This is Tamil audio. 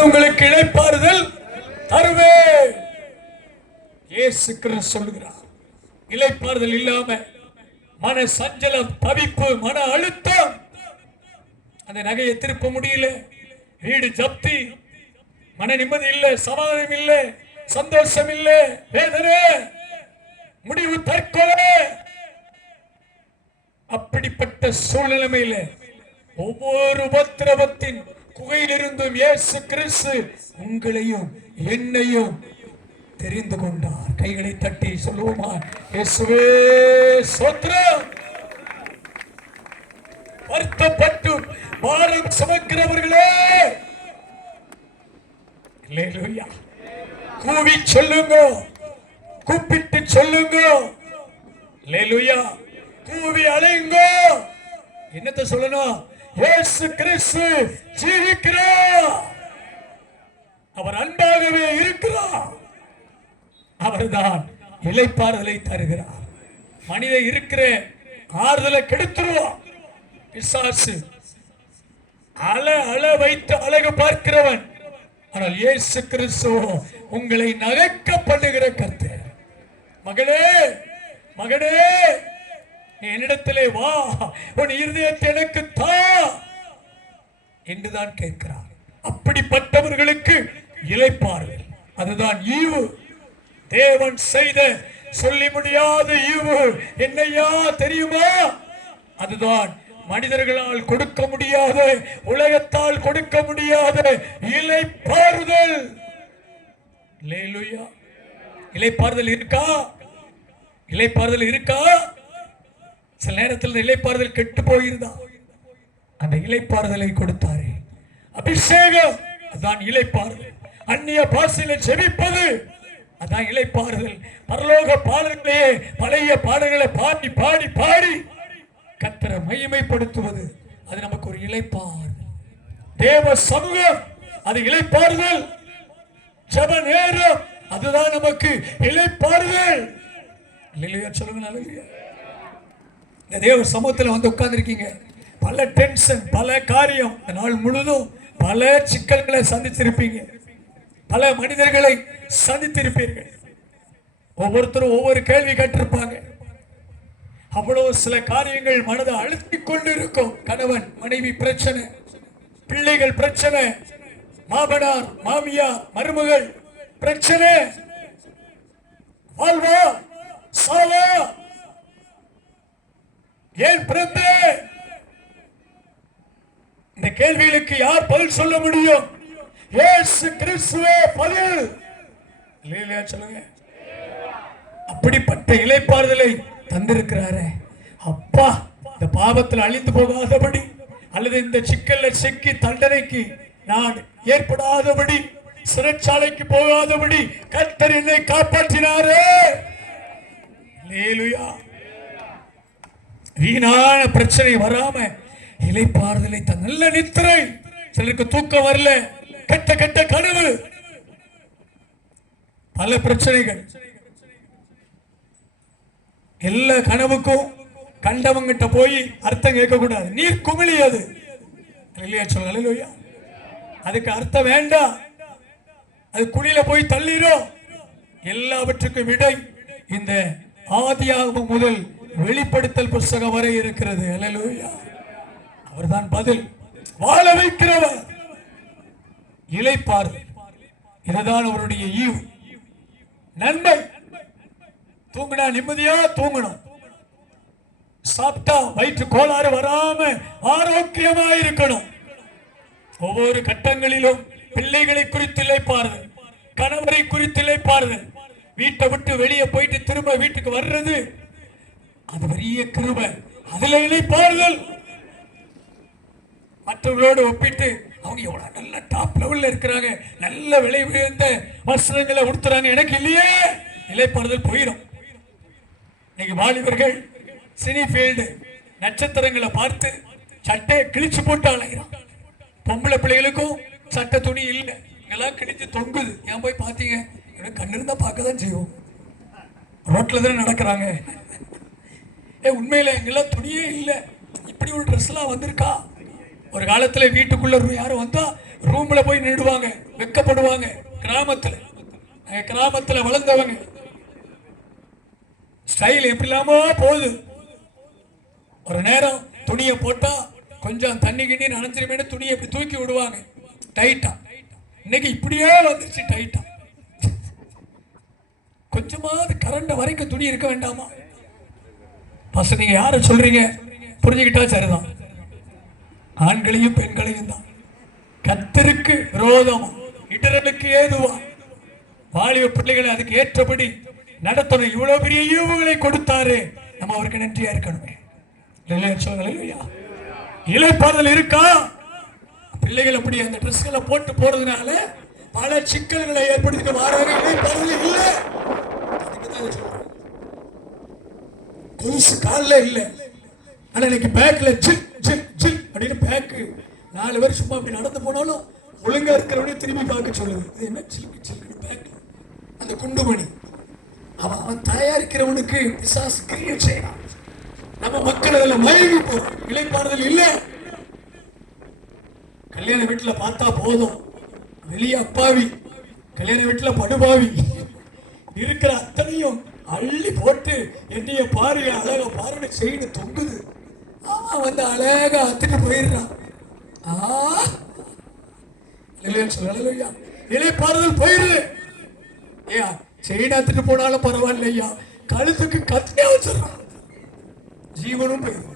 நான் உங்களுக்கு இளைப்பாறுதல் தருவேன். இயேசு கிறிஸ்து சொல்லுகிறார். இளைப்பாறுதல் இல்லாம மன சஞ்சலம், தவிப்பு, மன அழுத்தம், அந்த நகையை திருப்ப முடியல, வீடு ஜப்தி, மன நிம்மதி இல்ல, சமாதானம் இல்ல, சந்தோஷம் இல்ல, வேதனை, முடிவு தற்கொலை. அப்படிப்பட்ட சூழ்நிலையில ஒவ்வொரு உபத்திரவத்தின் குகையிலிருந்தும் இயேசு கிறிஸ்து உங்களையும் என்னையும் தெரிந்து கொண்டார். கைகளை தட்டி சொல்லுவோமா, இயேசுவே ஸ்தோத்திரம். வருத்தப்பட்டு பாரம் சுமக்கிறவர்களே, அல்லேலூயா, கூவி சொல்லுங்க, கூப்பிட்டு சொல்லுங்க, அல்லேலூயா, கூவி அழைங்க. என்னத்தை சொல்லணும்? இயேசு கிறிஸ்து ஜீவிக்கிறார். அவர் அன்பாகவே இருக்கிறார். அவர்தான் இளைப்பாறுதலை தருகிறார். மனித இருக்கிற ஆறுதலை கெடுத்துருவான் பிசாசு. அழ வைத்து அழகு பார்க்கிறவன். ஆனால் இயேசு கிறிஸ்து உங்களை நகைக்க பண்ணுகிற கர்த்தர். மகனே, மகனே, என்னிடத்திலே வா, உன் இருதயத்தை எனக்கு தா என்றுதான் கேட்கிறார். அப்படிப்பட்டவர்களுக்கு இளைப்பாறுதல், அதுதான் ஈவு. தேவன் செய்த சொல்லி முடியாத ஈவு என்னையா தெரியுமா? அதுதான் மனிதர்களால் கொடுக்க முடியாத, உலகத்தால் கொடுக்க முடியாத இளைப்பாறுதல். அல்லேலூயா. இளைப்பாறுதல் இருக்கா? இளைப்பாறுதல் இருக்கா? சில நேரத்தில் இளைப்பாறுதல் கெட்டு போயிருந்தா அந்த இளைப்பாறுதலை கொடுத்தாரே, அபிஷேகம், அதான் இளைப்பாறுதல். அந்நிய பாஷையில செபிப்பது, அதான் இளைப்பாறுதல். பரலோக பாடல்களையே, பழைய பாடல்களை பாடி பாடி பாடி கர்த்தரை மகிமைப்படுத்துவது, அது நமக்கு ஒரு இளைப்பாறுதல். தேவ சமூகம், அது இளைப்பாறுதல். ஜெப நேரம், அதுதான் நமக்கு இளைப்பாறுதல். அல்லேலூயா சொல்லுங்க. அல்லேலூயா. இந்த தேவ சமூகத்தில் வந்து உட்கார்ந்திருக்கீங்க, பல டென்ஷன், பல காரியம், நாள் முழுதும் பல சிக்கல்களை சந்திச்சிருப்பீங்க, பல மனிதர்களை சந்தித்திருப்பீர்கள். ஒவ்வொருத்தரும் ஒவ்வொரு கேள்வி கேட்டிருப்பாங்க. அவ்வளவு சில காரியங்கள் மனதை அழுத்திக் கொண்டு இருக்கும். கணவன் மனைவி பிரச்சனை, பிள்ளைகள் பிரச்சனை, மாமனார் மாமியார் மருமகள் பிரச்சனை, வாழ்வா சாவா, ஏன் பிறந்த? இந்த கேள்விகளுக்கு யார் பதில் சொல்ல முடியும்? இயேசு கிறிஸ்துவே பதில். இல்லையா சொல்லுங்க. அப்படிப்பட்ட இளைப்பாறுதலை தந்திருக்கிறாரே அப்பா. இந்த பாவத்தில் அழிந்து போகாதபடி, அல்லது இந்த சிக்கல்ல சிக்கி தண்டனைக்கு நான் ஏற்படாதபடி, சிறைச்சாலைக்கு போகாதபடி கர்த்தர் என்னை காப்பாற்றினாரே. அல்லேலூயா. வீணான பிரச்சனை வராம இளைப்பாறுதலை தந்த நல்ல நித்திரை. சிலருக்கு தூக்கம் வரல, கெட்ட கெட்ட கனவு, பல பிரச்சனைகள். எல்லா கனவுக்கும் கண்டவங்கிட்ட போய் அர்த்தம் கேட்க கூடாது. நீர் குமிழி அது, இல்லையா சொல்லுங்க. அல்லேலூயா. அதுக்கு அர்த்தம் வேண்டாம், அது குழியில போய் தள்ளிரும். எல்லாவற்றுக்கும் விடை இந்த ஆதியாகமம் முதல் வெளிப்படுத்தல் புஸ்தகம் வரை இருக்கிறது. அல்லேலூயா. அவர்தான் பதில். வாழ வைக்கிறவர், இளைப்பாறுதல், இதுதான் அவருடைய ஈவு. நன்மை. தூங்கினா நிம்மதியா தூங்கணும், சாப்பிட்டா வயிற்று கோளாறு வராம ஆரோக்கியமா இருக்கணும். ஒவ்வொரு கட்டங்களிலும் பிள்ளைகளை குறித்து இளைப்பாறுதல், கணவரை குறித்து இளைப்பாறுதல். வீட்டை விட்டு வெளியே போயிட்டு திரும்ப வீட்டுக்கு வர்றது, அது பெரிய கிருபை. அதுல இளைப்பாறுதல். மற்றவர்களோடு ஒப்பிட்டு அவங்க எவ்வளவு நல்ல டாப் லெவல்ல இருக்கிறாங்க, நல்ல விலை உயர்ந்த வஸ்திரங்களை உடுத்துறாங்க, எனக்கு இல்லையே, இளைப்பாறுதல் போயிடும். இன்னைக்கு வாலிபர்கள் சினி ஃபீல்டு நட்சத்திரங்களை பார்த்து சட்டையை கிழிச்சு போட்டு அலைகிறான். பொம்பளை பிள்ளைகளுக்கும் சட்டை துணி இல்லை, எல்லாம் கிழிச்சு தொங்குது. ஏன் போய் பார்த்தீங்க? கண்ணு இருந்தா பார்க்க தான் செய்வோம். ரோட்ல தானே நடக்கிறாங்க. உண்மையில எங்கெல்லாம் துணியே இல்லை, இப்படி ஒரு ட்ரெஸ் எல்லாம் வந்திருக்கா? ஒரு காலத்துல வீட்டுக்குள்ள யாரும் வந்தா ரூம்ல போய் நின்றுடுவாங்க, வெக்கப்படுவாங்க. கிராமத்துல வளர்ந்தவங்க ஸ்டைல் எப்படி இல்லாமோ போகுது. ஒரு நேரம் துணியை போட்டா கொஞ்சம் தண்ணி கிண்ணி நனைஞ்சிருமே துணியை இப்படி தூக்கி விடுவாங்க டைட்டா. இன்னைக்கு இப்படியே வந்துருச்சு டைட்டா. கொஞ்சமாவது கரண்ட வரைக்கும் துணி இருக்க வேண்டாமா? பசங்க நீங்க யார சொல்றீங்க? புரிஞ்சுக்கிட்டா சரிதான். ஆண்களையும் பெண்களையும் தான். கர்த்தருக்கு விரோதமா, இடரலுக்கு ஏதுவா வாலிப பிள்ளைகளை அதுக்கு ஏற்றபடி நடத்தணும். இவ்வளவு பெரிய ஈவுகளை கொடுத்தாரு, நம்ம அவருக்கு நன்றியா இருக்கணுமே. இளைப்பாறுதல் இருக்கா? பிள்ளைகள் அப்படி அந்த ட்ரெஸ்களை போட்டு போறதுனால பல சிக்கல்களை ஏற்படுத்திட்டு வராங்க. இளைப்பாறுதல் இல்லை. கொலுசு காலில் இல்லை, ஆனா இன்னைக்கு பேக்ல ஜில் ஜில் ஜில் அப்படின்னு பேக்கு 4 பேர் சும்மா அப்படி நடந்து போனாலும் ஒழுங்கா இருக்கிறவனே திரும்பி பார்க்க சொல்லுது. இது என்ன சில்கு சில்கு பேக்ல அந்த குண்டுமணி. அவன் தயாரிக்கிறவனுக்கு பிசாசு கிரியேட் செய்யறான். நம்ம மக்கள் அதில் மயங்கி போறோம். இளைப்பாறுதல் இல்லை. கல்யாண வீட்டுல பார்த்தா போதும், வெளியே அப்பாவி, கல்யாண வீட்டுல படுபாவி, இருக்கிற அத்தனையும் அள்ளி போட்டு என்னைய பாரு அழகா பாருன்னு செய்து தொங்குது. அவன் வந்து அழகா அத்துட்டு போயிடுறான். இளைப்பாறுதல் போயிரு. ஐயா செயின் அத்துட்டு போனாலும் பரவாயில்லையா, கழுத்துக்கு கத்தியா வச்சிடறான், ஜீவனும் போயிரு.